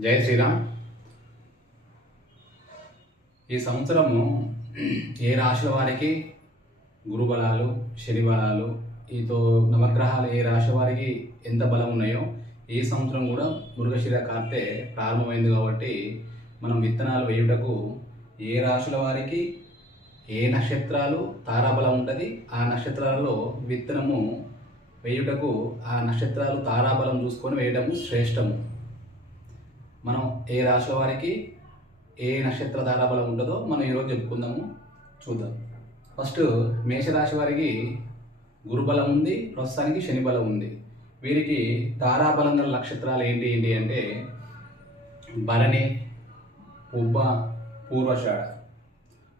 జై శ్రీరామ్. ఈ సంవత్సరము ఏ రాశుల వారికి గురు బలాలు, శని బలాలు, ఈతో నవగ్రహాలు ఏ రాశి వారికి ఎంత బలం ఉన్నాయో ఈ సంవత్సరం కూడా మృగశిర కార్తె ప్రారంభమైంది. కాబట్టి మనం విత్తనాలు వేయుటకు ఏ రాశుల వారికి ఏ నక్షత్రాలు తారాబలం ఉంటుంది, ఆ నక్షత్రాలలో విత్తనము వేయుటకు ఆ నక్షత్రాలు తారాబలం చూసుకొని వేయడము శ్రేష్టము. మనం ఏ రాశుల వారికి ఏ నక్షత్ర తారాబలం ఉంటుందో మనం ఈరోజు చెప్పుకుందాము, చూద్దాం. ఫస్ట్ మేషరాశి వారికి గురుబలం ఉంది, ప్రస్తుతానికి శని బలం ఉంది. వీరికి తారాబలం గల నక్షత్రాలు ఏంటి ఏంటి అంటే భరణి, ఉబ్బ, పూర్వషాఢ,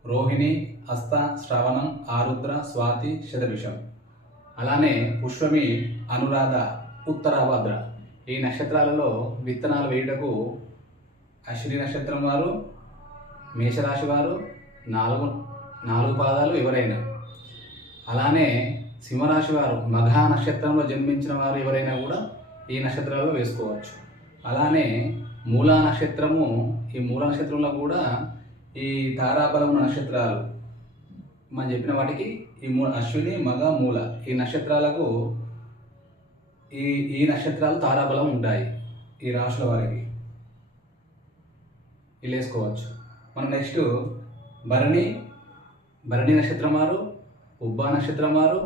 రోహిణి, హస్త, శ్రవణం, ఆరుద్ర, స్వాతి, శతభిషం. అలానే పుష్పమి, అనురాధ, ఉత్తరాభద్ర. ఈ నక్షత్రాలలో విత్తనాలు వేయుటకు అశ్విని నక్షత్రం వారు, మేషరాశి వారు, నాలుగు పాదాలు ఎవరైనా, అలానే సింహరాశి వారు మఘ నక్షత్రంలో జన్మించిన వారు ఎవరైనా కూడా ఈ నక్షత్రాలలో వేసుకోవచ్చు. అలానే మూలా నక్షత్రము, ఈ మూలా నక్షత్రంలో కూడా ఈ తారాబలం ఉన్న నక్షత్రాలు మనం చెప్పిన వాటికి ఈ అశ్విని, మగ, మూల ఈ నక్షత్రాలకు ఈ నక్షత్రాలు తారాబలం ఉంటాయి. ఈ రాశుల వారికి ఇలా వేసుకోవచ్చు. మనం నెక్స్ట్ భరణి నక్షత్రం వారు, ఉబ్బా నక్షత్రం వారు,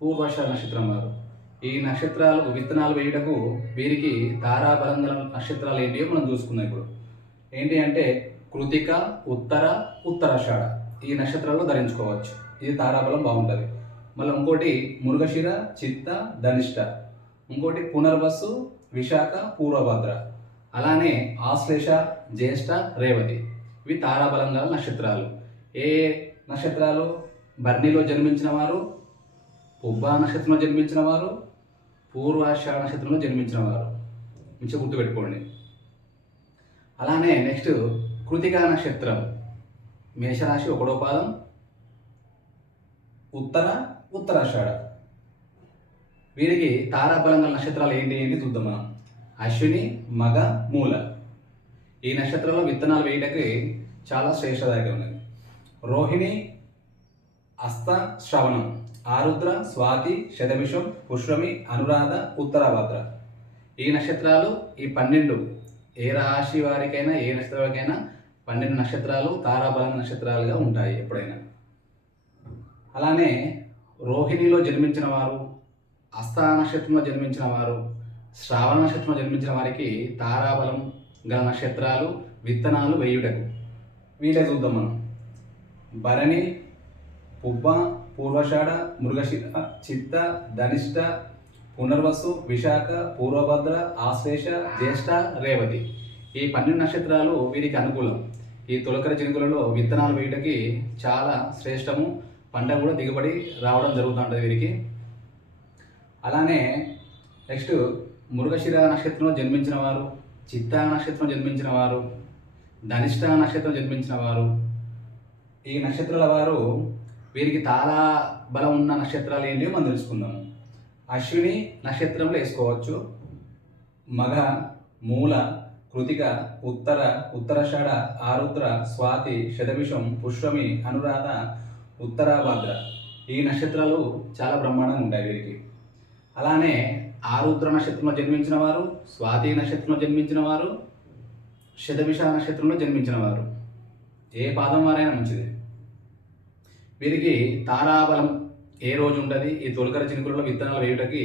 పూర్వాషాఢ నక్షత్రం వారు. ఈ నక్షత్రాలు విత్తనాలు వేయుటకు వీరికి తారాబలం గల నక్షత్రాలు ఏంటియో మనం చూసుకుందాం. ఇప్పుడు ఏంటి అంటే కృతిక, ఉత్తరాషాఢ ఈ నక్షత్రాల్లో ధరించుకోవచ్చు. ఇది తారాబలం బాగుంటుంది. మళ్ళీ ఇంకోటి మృగశిర, చిత్త, ధనిష్ట, ఇంకోటి పునర్వసు, విశాఖ, పూర్వభద్ర, అలానే ఆశ్లేష, జ్యేష్ఠ, రేవతి. ఇవి తారాబలం గల నక్షత్రాలు. ఏ నక్షత్రాలు? భరణిలో జన్మించిన వారు, పుబ్బా నక్షత్రంలో జన్మించిన వారు, పూర్వాషాఢ నక్షత్రంలో జన్మించిన వారు. మంచిగా గుర్తుపెట్టుకోండి. అలానే నెక్స్ట్ కృతికా నక్షత్రం, మేషరాశి 1వ పాదం, ఉత్తరాషాఢ. వీరికి తారాబలం గల నక్షత్రాలు ఏంటి చూద్దాం మనం. అశ్విని, మగ, మూల. ఈ నక్షత్రంలో విత్తనాలు వేయటకి చాలా శ్రేష్టదాయకంగా ఉన్నది. రోహిణి, హస్త, శ్రవణం, ఆరుద్ర, స్వాతి, శతభిషం, పుష్పమి, అనురాధ, ఉత్తరాభద్ర. ఈ నక్షత్రాలు ఈ 12 ఏ రాశి వారికైనా ఏ నక్షత్రం వారికైనా 12 నక్షత్రాలు తారాబలం నక్షత్రాలుగా ఉంటాయి ఎప్పుడైనా. అలానే రోహిణిలో జన్మించిన వారు, హస్త నక్షత్రంలో జన్మించిన వారు, శ్రావణ నక్షత్రంలో జన్మించిన వారికి తారాబలం గల నక్షత్రాలు విత్తనాలు వేయుటకు వీలే చూద్దాం మనం. భరణి, పుబ్బ, పూర్వషాఢ, మృగశిర, చిత్త, ధనిష్ట, పునర్వసు, విశాఖ, పూర్వభద్ర, ఆశ్లేష, జ్యేష్ఠ, రేవతి. ఈ 12 నక్షత్రాలు వీరికి అనుకూలం. ఈ తొలకరి చినుకులలో విత్తనాలు వేయటకి చాలా శ్రేష్టము. పంట కూడా దిగుబడి రావడం జరుగుతుంటుంది వీరికి. అలానే నెక్స్ట్ మృగశిర నక్షత్రంలో జన్మించిన వారు, చిత్తా నక్షత్రం జన్మించిన వారు, ధనిష్ట నక్షత్రం జన్మించిన వారు. ఈ నక్షత్రాల వారు వీరికి తారా బలం ఉన్న నక్షత్రాలు ఏంటివో మనం తెలుసుకుందాము. అశ్విని నక్షత్రంలో వేసుకోవచ్చు. మగ, మూల, కృతిక, ఉత్తరాషాఢ, ఆరుద్ర, స్వాతి, శతభిషం, పుష్పమి, అనురాధ, ఉత్తరాభద్ర. ఈ నక్షత్రాలు చాలా బ్రహ్మాండంగా ఉంటాయి వీరికి. అలానే ఆరుద్ర నక్షత్రంలో జన్మించిన వారు, స్వాతి నక్షత్రంలో జన్మించిన వారు, శతభిష నక్షత్రంలో జన్మించిన వారు, ఏ పాదం వారైనా మంచిది. వీరికి తారాబలం ఏ రోజు ఉంటుంది? ఈ తొలకరి చినుకులలో విత్తనాలు వేయుటకి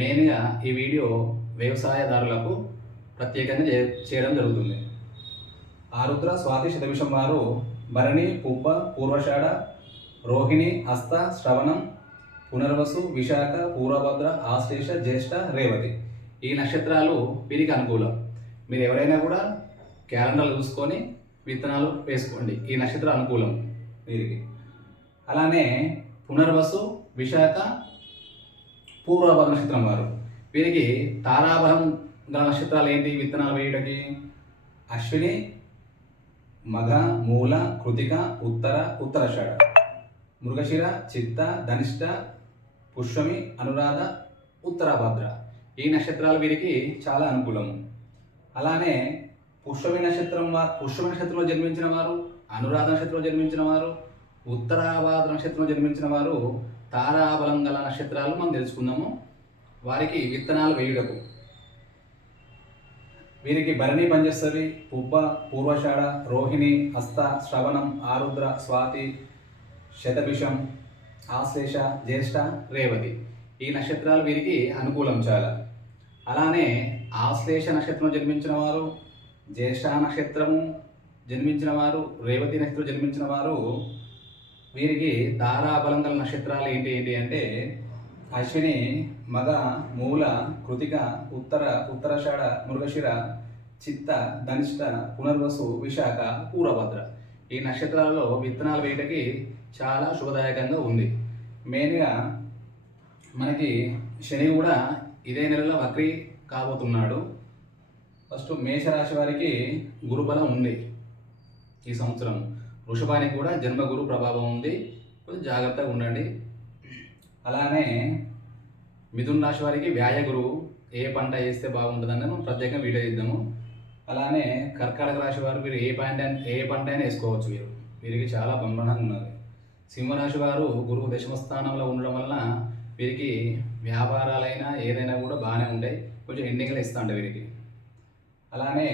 మెయిన్గా ఈ వీడియో వ్యవసాయదారులకు ప్రత్యేకంగా చేయడం జరుగుతుంది. ఆరుద్ర, స్వాతి, శతభిషం వారు భరణి, పుబ్బ, పూర్వషాఢ, రోహిణి, హస్త, శ్రవణం, పునర్వసు, విశాఖ, పూర్వభద్ర, ఆశ్లేష, జ్యేష్ఠ, రేవతి. ఈ నక్షత్రాలు వీరికి అనుకూలం. మీరు ఎవరైనా కూడా క్యాలెండర్లు చూసుకొని విత్తనాలు వేసుకోండి. ఈ నక్షత్రం అనుకూలం వీరికి. అలానే పునర్వసు, విశాఖ, పూర్వభద్ర నక్షత్రం వారు వీరికి తారాబలం గల నక్షత్రాలు ఏంటి విత్తనాలు వేయడానికి? అశ్విని, మగ, మూల, కృతిక, ఉత్తరాషాఢ, మృగశిర, చిత్త, ధనిష్ట, పుష్పమి, అనురాధ, ఉత్తరాభద్ర. ఈ నక్షత్రాలు వీరికి చాలా అనుకూలము. అలానే పుష్యమి నక్షత్రంలో జన్మించిన వారు, అనురాధ నక్షత్రంలో జన్మించిన వారు, ఉత్తరాభాద్ర నక్షత్రంలో జన్మించిన వారు తారాబలం గల నక్షత్రాలు మనం తెలుసుకుందాము. వారికి విత్తనాలు వేయుటకు వీరికి భరణి పనిచేస్తుంది. పుబ్బ, పూర్వషాఢ, రోహిణి, హస్త, శ్రవణం, ఆరుద్ర, స్వాతి, శతభిషం, ఆశ్లేష, జ్యేష్ఠ, రేవతి ఈ నక్షత్రాలు వీరికి అనుకూలం చాలా. అలానే ఆశ్లేష నక్షత్రంలో జన్మించిన వారు, జ్యేష్ఠ నక్షత్రము జన్మించిన వారు, రేవతి నక్షత్రం జన్మించిన వారు వీరికి తారాబలం గల నక్షత్రాలు ఏంటి ఏంటి అంటే అశ్విని, మగ, మూల, కృతిక, ఉత్తరాషాఢ, మృగశిర, చిత్త, ధనిష్ట, పునర్వసు, విశాఖ, పూర్వభద్ర ఈ నక్షత్రాలలో విత్తనాలు వేయటకి చాలా శుభదాయకంగా ఉంది. మెయిన్గా మనకి శని కూడా ఇదే నెలలో వక్రీ కాబోతున్నాడు. ఫస్ట్ మేషరాశి వారికి గురుబలం ఉంది ఈ సంవత్సరం. వృషభానికి కూడా జన్మగురు ప్రభావం ఉంది, కొంచెం జాగ్రత్తగా ఉండండి. అలానే మిథున రాశి వారికి వ్యాయ గురువు, ఏ పంట వేస్తే బాగుంటుందని మనం ప్రత్యేకంగా వీడియో ఇద్దాము. అలానే కర్కాటక రాశి వారు వీరు ఏ పంట అయినా వేసుకోవచ్చు. వీరికి చాలా బ్రహ్మాండంగా ఉన్నది. సింహరాశి వారు గురువు దశమ స్థానంలో ఉండడం వలన వీరికి వ్యాపారాలైనా ఏదైనా కూడా బాగానే ఉంటాయి, కొంచెం ఎండింగ్లో ఇస్తూ ఉంటాయి వీరికి. అలానే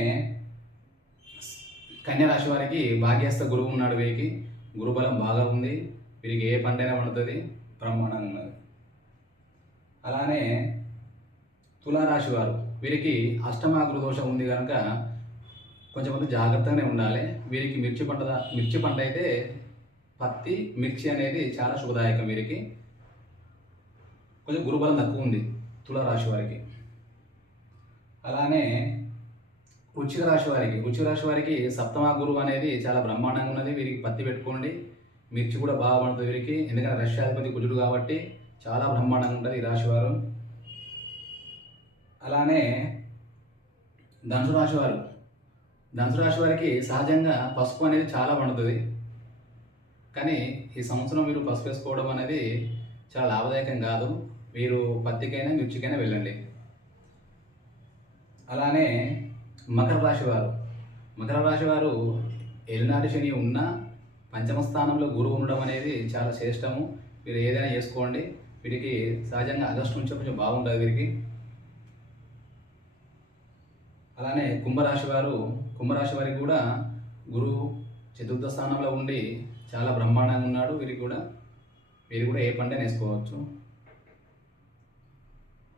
కన్యరాశి వారికి భాగ్యస్థ గురువు ఉన్నాడు, వీరికి గురుబలం బాగా ఉంది, వీరికి ఏ పంట అయినా పండుతుంది, బ్రహ్మాండంగా ఉన్నది. అలానే తులారాశి వారు వీరికి అష్టమ గురు దోషం ఉంది కనుక కొంచెం జాగ్రత్తగానే ఉండాలి. వీరికి మిర్చి పంట అయితే పత్తి, మిర్చి అనేది చాలా శుభదాయకం. వీరికి కొంచెం గురుబలం తక్కువ ఉంది తులారాశి వారికి. అలానే వృశ్చిక రాశి వారికి సప్తమ గురువు అనేది చాలా బ్రహ్మాండంగా ఉన్నది. వీరికి పత్తి పెట్టుకోండి, మిర్చి కూడా బాగా పడుతుంది వీరికి, ఎందుకంటే రష్యాధిపతి కుజుడు కాబట్టి చాలా బ్రహ్మాండంగా ఉంటుంది ఈ రాశివారు. అలానే ధనుసు రాశి వారికి సహజంగా పసుపు అనేది చాలా పండుతుంది, కానీ ఈ సంవత్సరం మీరు పసుపు వేసుకోవడం అనేది చాలా లాభదాయకం కాదు. మీరు పత్తికైనా మిర్చికైనా వెళ్ళండి. అలానే మకర రాశి వారు ఏలినాటి శని ఉన్న పంచమ స్థానంలో గురువు ఉండడం అనేది చాలా శ్రేష్టము. మీరు ఏదైనా చేసుకోండి. వీరికి సహజంగా ఆగస్టు నుంచి కొంచెం బాగుంటుంది వీరికి. అలానే కుంభరాశి వారికి కూడా గురువు చతుర్థ స్థానంలో ఉండి చాలా బ్రహ్మాండంగా ఉన్నాడు. వీరు కూడా ఏ పంట వేసుకోవచ్చు.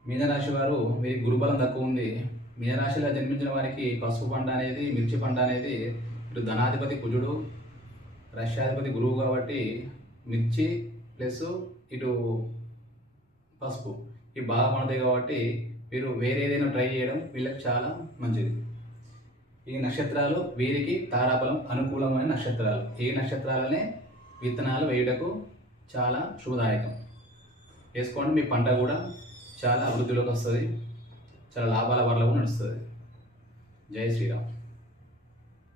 మీనరాశి వారు వీరికి గురుబలం తక్కువ ఉంది. మీనరాశిలో జన్మించిన వారికి పసుపు పంట అనేది, మిర్చి పంట అనేది ఇటు ధనాధిపతి కుజుడు, రష్యాధిపతి గురువు కాబట్టి మిర్చి ప్లస్ ఇటు పసుపు ఇవి బాగా పండుతాయి కాబట్టి వీరు వేరే ఏదైనా ట్రై చేయడం వీళ్ళకి చాలా మంచిది. ఈ నక్షత్రాలు వీరికి తారాబలం అనుకూలమైన నక్షత్రాలు. ఈ నక్షత్రాలనే విత్తనాలు వేయుటకు చాలా శుభదాయకం. వేసుకోండి, మీ పంట కూడా చాలా అభివృద్ధిలోకి వస్తుంది, చాలా లాభాల వరలో నడుస్తుంది. జై శ్రీరామ్.